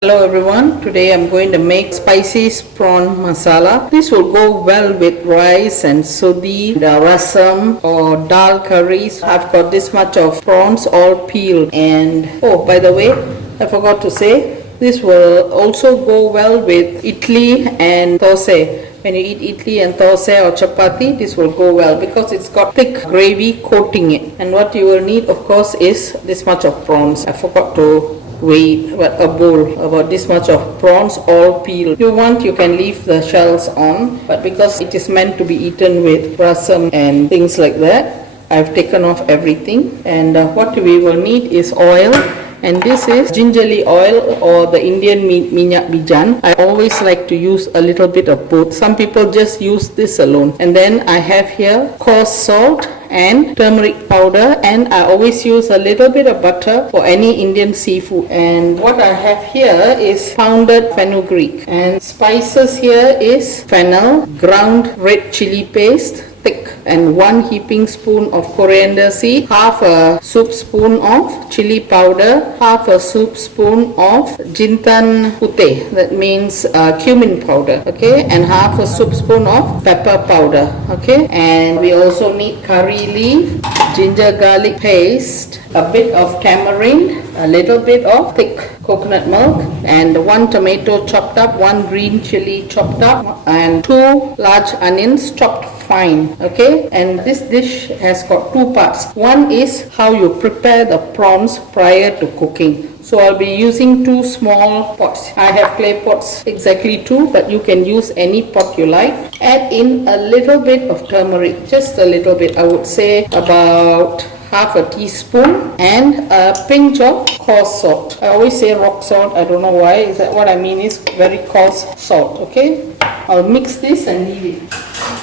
Hello everyone, today I'm going to make spicy prawn masala. This will go well with rice and sodi, rasam or dal curries. I've got this much of prawns all peeled, and oh, by the way, I forgot to say, this will also go well with idli and thosai. When you eat idli and thosai or chapati, this will go well because it's got thick gravy coating it. And what you will need, of course, is this much of prawns. I forgot to weigh a bowl, about this much of prawns all peeled. If you want, you can leave the shells on, but because it is meant to be eaten with rasam and things like that, I've taken off everything. And what we will need is oil, and this is gingerly oil or the Indian minyak bijan. I always like to use a little bit of both. Some people just use this alone. And then I have here coarse salt and turmeric powder, and I always use a little bit of butter for any Indian seafood. And what I have here is pounded fenugreek, and spices here is fennel, ground red chilli paste thick, and 1 heaping spoon of coriander seed, half a soup spoon of chilli powder, half a soup spoon of jintan putih, that means cumin powder, okay, and half a soup spoon of pepper powder, okay. And we also need curry leaf, ginger garlic paste, a bit of tamarind, a little bit of thick coconut milk, and 1 tomato chopped up, 1 green chilli chopped up, and 2 large onions chopped fine, okay. And this dish has got 2 parts. One is how you prepare the prawns prior to cooking. So I'll be using 2 small pots. I have clay pots, exactly 2, but you can use any pot you like. Add in a little bit of turmeric, just a little bit, I would say about half a teaspoon, and a pinch of coarse salt. I always say rock salt, I don't know why. Is that what I mean is very coarse salt, okay. I'll mix this and leave it.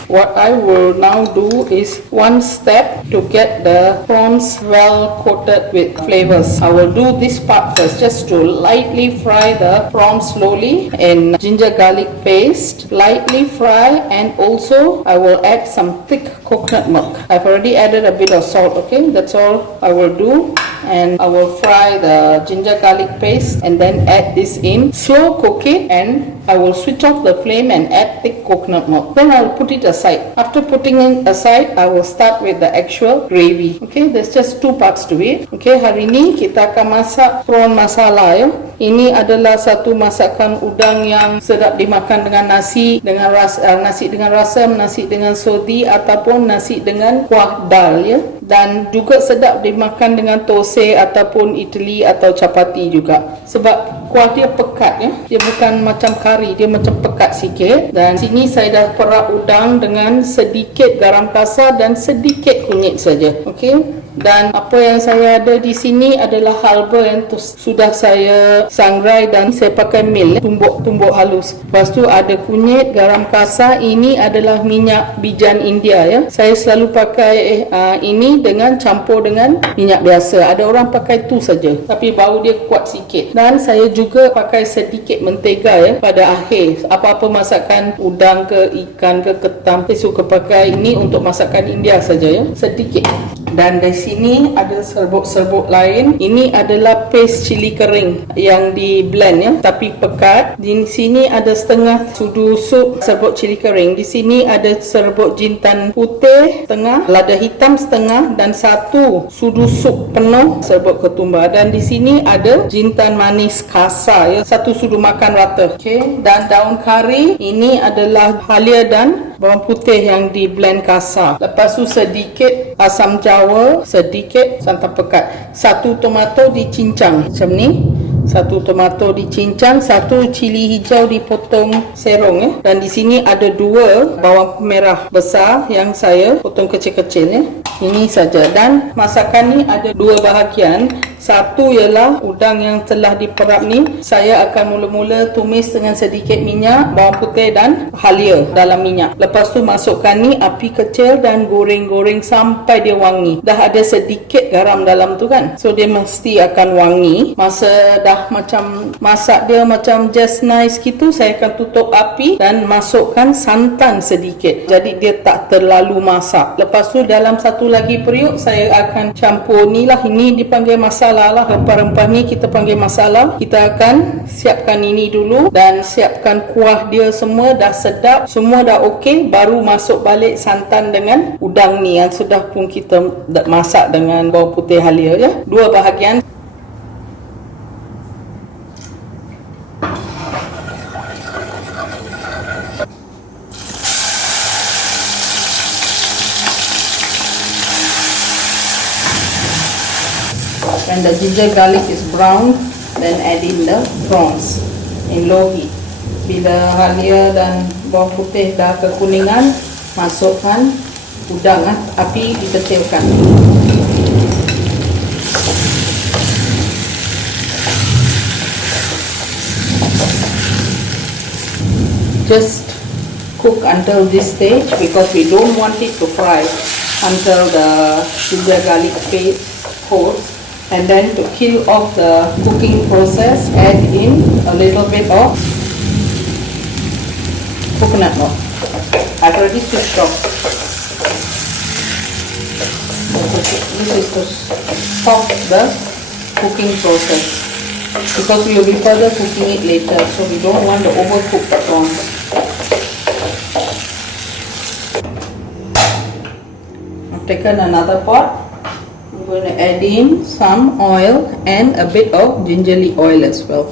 What I will now do is one step to get the prawns well coated with flavors. I will do this part first, just to lightly fry the prawns slowly in ginger garlic paste, lightly fry, and also I will add some thick coconut milk. I've already added a bit of salt, okay, that's all I will do. And I will fry the ginger garlic paste and then add this in, slow cook it, and I will switch off the flame and add thick coconut milk. Then I will put it aside. After putting it aside, I will start with the actual gravy. Okay, there's just 2 parts to it. Okay, hari ini kita akan masak prawn masala ya. Ini adalah satu masakan udang yang sedap dimakan dengan nasi, dengan nasi dengan rasam, nasi dengan sodi, ataupun nasi dengan kuah dal ya. Dan juga sedap dimakan dengan thosai ataupun idli atau chapati juga. Sebab kuah dia pekat ya. Dia bukan macam kari, dia macam pekat sikit. Dan sini saya dah perak udang dengan sedikit garam kasar dan sedikit kunyit saja. Okey. Dan apa yang saya ada di sini adalah halba yang sudah saya sangrai dan saya pakai mil, tumbuk halus. Lepas tu ada kunyit, garam kasar. Ini adalah minyak bijan India ya. Saya selalu pakai ini dengan campur dengan minyak biasa. Ada orang pakai tu saja, tapi bau dia kuat sikit. Dan saya juga pakai sedikit mentega ya pada akhir. Apa-apa masakan udang ke ikan ke ketam, saya suka pakai ini untuk masakan India saja ya, sedikit. Dan di sini ada serbuk-serbuk lain. Ini adalah paste cili kering yang di blend ya, tapi pekat. Di sini ada setengah sudu sup serbuk cili kering. Di sini ada serbuk jintan putih setengah, lada hitam setengah, dan 1 sudu sup penuh serbuk ketumbar. Dan di sini ada jintan manis kasar ya, 1 sudu makan rata. Okey, dan daun kari ini adalah halia dan bawang putih yang di blend kasar. Lepas tu sedikit asam jawa, sedikit santan pekat, 1 tomato dicincang macam ni, 1 tomato dicincang, 1 cili hijau dipotong serong ya. Dan di sini ada 2 bawang merah besar yang saya potong kecil-kecil ya. Ini saja. Dan masakan ni ada 2 bahagian. Satu ialah udang yang telah diperap ni, saya akan mula-mula tumis dengan sedikit minyak, bawang putih dan halia dalam minyak. Lepas tu masukkan ni api kecil dan goreng-goreng sampai dia wangi. Dah ada sedikit garam dalam tu kan, so dia mesti akan wangi. Masa dah macam masak dia macam just nice gitu, saya akan tutup api dan masukkan santan sedikit, jadi dia tak terlalu masak. Lepas tu dalam satu lagi periuk saya akan campur ni lah, ini dipanggil masala masala lah. Rempah-rempah ni kita panggil masala. Kita akan siapkan ini dulu dan siapkan kuah dia semua dah sedap, semua dah okey, baru masuk balik santan dengan udang ni yang sudah pun kita masak dengan bawang putih halia ya. Dua bahagian. When the ginger garlic is brown, then add in the prawns in low heat. Bila halia dan bawang putih dah kekuningan, masukkan udang, api dikecilkan. Just cook until this stage because we don't want it to fry until the ginger garlic paste coats. And then to kill off the cooking process, add in a little bit of coconut milk. I've already switched off. This is to stop the cooking process because we will be further cooking it later, so we don't want to overcook the prawns. I've taken another pot. I'm going to add in some oil and a bit of gingerly oil as well.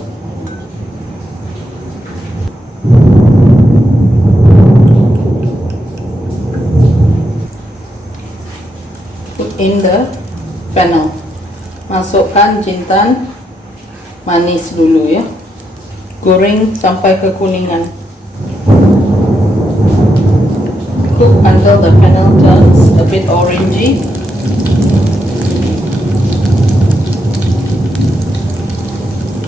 Put in the fennel. Masukkan jintan manis dulu ya. Goreng sampai kekuningan. Cook until the fennel turns a bit orangey.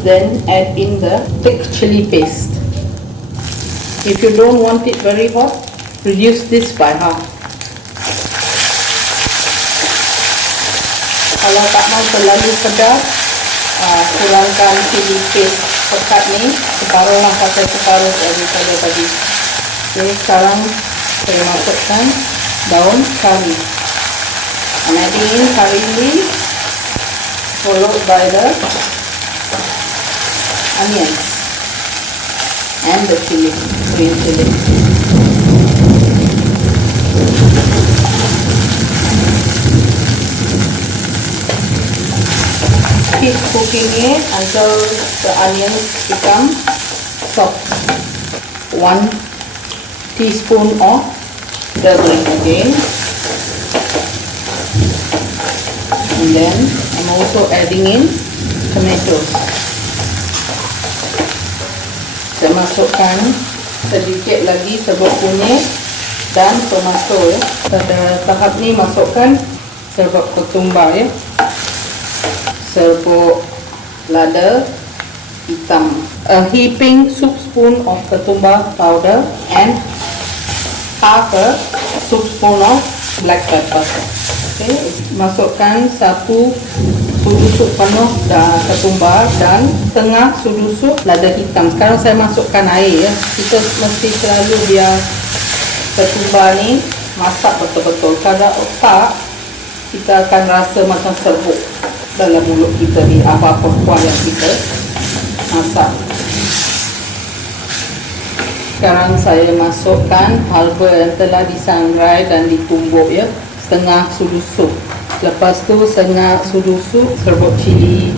Then add in the thick chilli paste. If you don't want it very hot, reduce this by half. Kalau tak mau terlalu pedas, kurangkan chilli paste pekat ni, separuh lah, pakai separuh daripada tadi. Jadi sekarang saya masukkan daun kari. I'm adding in curry leaf, followed by the onions and the chilli, green chilli. Keep cooking it until the onions become soft. 1 teaspoon of turmeric again, and then I'm also adding in tomatoes. Saya masukkan sedikit lagi serbuk kunyit dan tomato ya. Pada tahap ni masukkan serbuk ketumbar ya, serbuk lada hitam, a heaping soup spoon of ketumbar powder and half a soup spoon of black pepper. Okay, masukkan 1 sudu penuh ketumbar dan setengah sudu lada hitam. Sekarang saya masukkan air ya. Kita mesti selalu biar ketumbar ni masak betul-betul. Kalau tak, kita akan rasa macam serbuk dalam mulut kita ni apa-apa kuah yang kita masak. Sekarang saya masukkan halba yang telah disangrai dan ditumbuk ya, setengah sudu sup. Lepas tu setengah sudu sup serbuk chili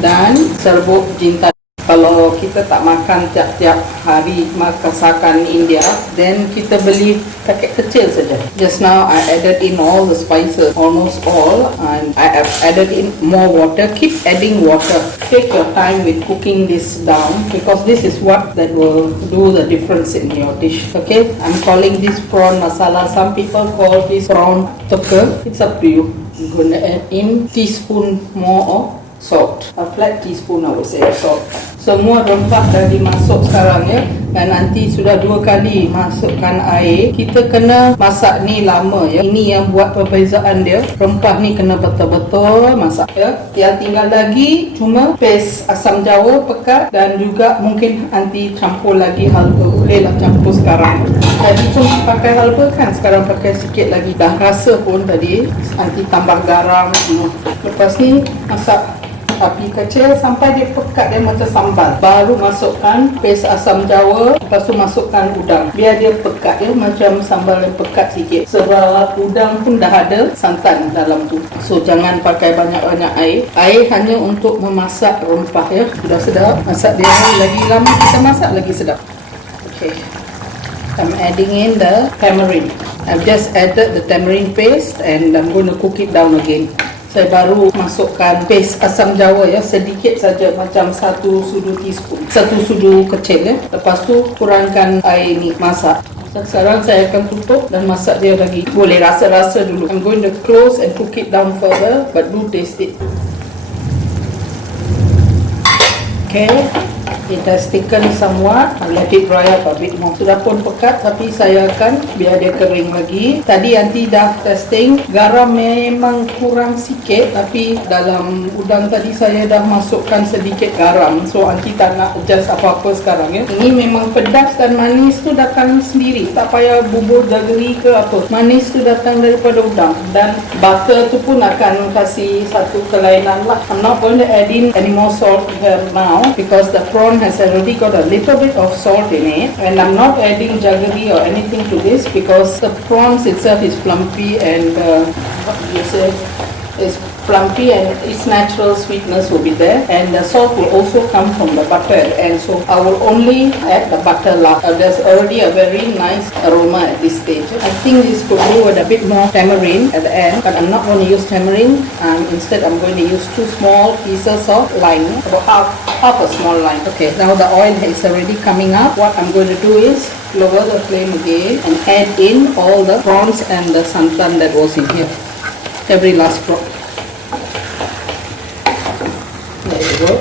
dan serbuk jintan. Kalau kita tak makan tiap-tiap hari masakan India, then kita beli paket kecil saja. Just now I added in all the spices, almost all, and I have added in more water. Keep adding water. Take your time with cooking this down because this is what that will do the difference in your dish. Okay, I'm calling this prawn masala. Some people call this prawn tukar. It's up to you. I'm going to add in teaspoon more of salt, a flat teaspoon I would say of salt. Semua rempah dah dimasuk sekarang ya, dan nanti sudah 2 kali masukkan air. Kita kena masak ni lama ya. Ini yang buat perbezaan dia. Rempah ni kena betul-betul masak ya. Yang tinggal lagi cuma paste asam jawa pekat dan juga mungkin Aunty campur lagi halba. Bolehlah campur sekarang. Tadi pun pakai halba kan, sekarang pakai sikit lagi. Dah rasa pun tadi Aunty tambah garam semua. Lepas ni masak api kecil sampai dia pekat, dia macam sambal. Baru masukkan paste asam jawa, lepas tu masukkan udang. Biar dia pekat, dia macam sambal yang pekat sikit. Sebab udang pun dah ada santan dalam tu. So jangan pakai banyak-banyak air. Air hanya untuk memasak rempah ya. Sudah sedap. Masak dia lagi lama kita masak lagi sedap. Okay. I'm adding in the tamarind. I've just added the tamarind paste and I'm going to cook it down again. Saya baru masukkan paste asam jawa ya, sedikit saja, macam 1 sudu teaspoon, 1 sudu kecil ya. Lepas tu kurangkan air ni masak. Sekarang saya akan tutup dan masak dia lagi. Boleh rasa-rasa dulu. I'm going to close and cook it down further, but do taste it. Okay. It has thickened somewhat. I'll let it dry up a bit more. Sudah pun pekat, tapi saya akan biar dia kering lagi. Tadi Aunty dah testing, garam memang kurang sikit, tapi dalam udang tadi saya dah masukkan sedikit garam. So Aunty tak nak adjust apa-apa sekarang ya. Ini memang pedas dan manis tu datang sendiri. Tak payah bubur jaggery ke apa. Manis tu datang daripada udang. Dan butter tu pun akan kasih satu kelainan lah. I'm not going to add in any more salt here now because the prawn has already got a little bit of salt in it, and I'm not adding jaggery or anything to this because the prawns itself is plumpy and what do you say, is plumpy, and its natural sweetness will be there, and the salt will also come from the butter, and so I will only add the butter last. There's already a very nice aroma at this stage. I think this could do with a bit more tamarind at the end, but I'm not going to use tamarind. Instead I'm going to use 2 small pieces of lime, about half a small lime. Okay, now the oil is already coming up. What I'm going to do is lower the flame again and add in all the prawns and the santan that was in here. Every last drop. There you go.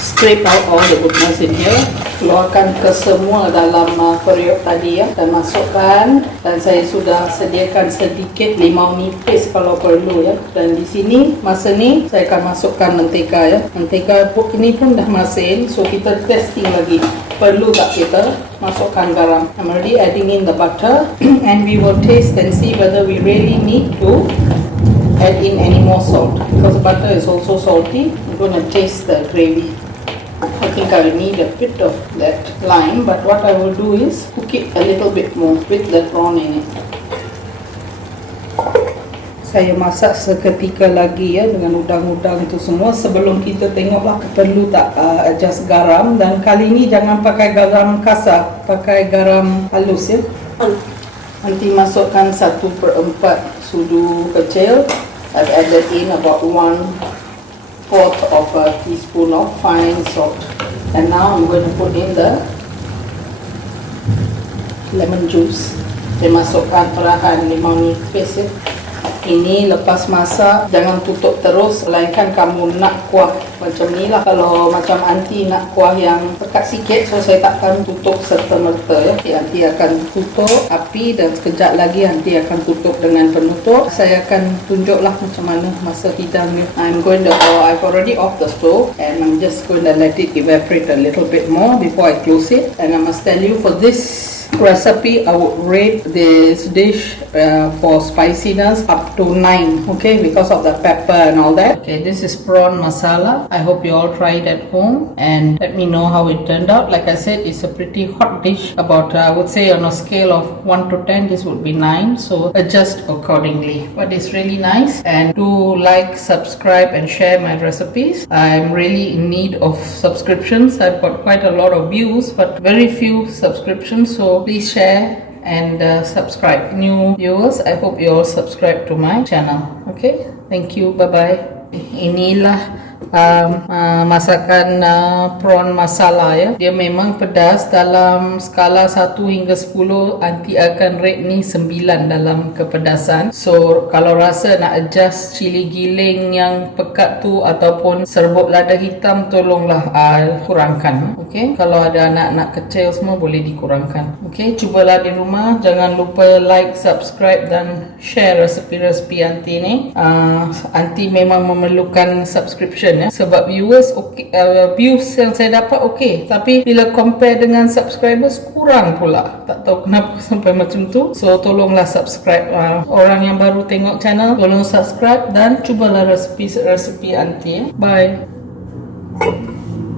Scrape out all the goodness in here. Keluarkan ke semua dalam periuk tadi ya, dan masukkan. Dan saya sudah sediakan sedikit limau nipis kalau perlu ya. Dan di sini masa ni saya akan masukkan mentega ya. Mentega ini pun dah masin, so kita testing lagi perlu tak kita masukkan garam. I'm already adding in the butter and we will taste and see whether we really need to add in any more salt because butter is also salty. I'm going to taste the gravy. I think I will need a bit of that lime, but what I will do is cook it a little bit more with the prawn in it. Saya masak seketika lagi ya dengan udang-udang itu semua sebelum kita tengoklah perlu tak adjust garam, dan kali ni jangan pakai garam kasar, pakai garam halus ya. Nanti masukkan 1/4 sudu kecil. I've added in about 1/4 of a teaspoon of fine salt, and now I'm going to put in the lemon juice. Saya masukkan perlahan limau nipis ya. Ini lepas masak jangan tutup terus, melainkan kamu nak kuah macam ni lah. Kalau macam Aunty nak kuah yang pekat sikit, so saya takkan tutup serta-merta ya. Aunty akan tutup api dan sekejap lagi Aunty akan tutup dengan penutup. Saya akan tunjuklah macam mana masa hidangnya. I've already off the stove and I'm just going to let it evaporate a little bit more before I close it. And I must tell you, for this recipe I would rate this dish for spiciness up to 9, okay, because of the pepper and all that. Okay, this is prawn masala. I hope you all try it at home and let me know how it turned out. Like I said, it's a pretty hot dish. About I would say on a scale of 1 to 10 this would be 9, so adjust accordingly. But it's really nice, and do like, subscribe and share my recipes. I'm really in need of subscriptions. I've got quite a lot of views but very few subscriptions, so please share and subscribe. New viewers, I hope you all subscribe to my channel. Okay, thank you, bye bye. Inilah masakan prawn masala ya. Dia memang pedas. Dalam skala 1 hingga 10 Aunty akan rate ni 9 dalam kepedasan. So kalau rasa nak adjust cili giling yang pekat tu ataupun serbuk lada hitam, tolonglah kurangkan. Okay, kalau ada anak-anak kecil semua boleh dikurangkan. Okay, cubalah di rumah. Jangan lupa like, subscribe dan share resepi-resepi Aunty ni. Aunty memang memerlukan subscription ya, sebab viewers views yang saya dapat okey, tapi bila compare dengan subscribers kurang pula. Tak tahu kenapa sampai macam tu. So tolonglah subscribe. Orang yang baru tengok channel, tolong subscribe dan cubalah resepi Aunty ya. Bye.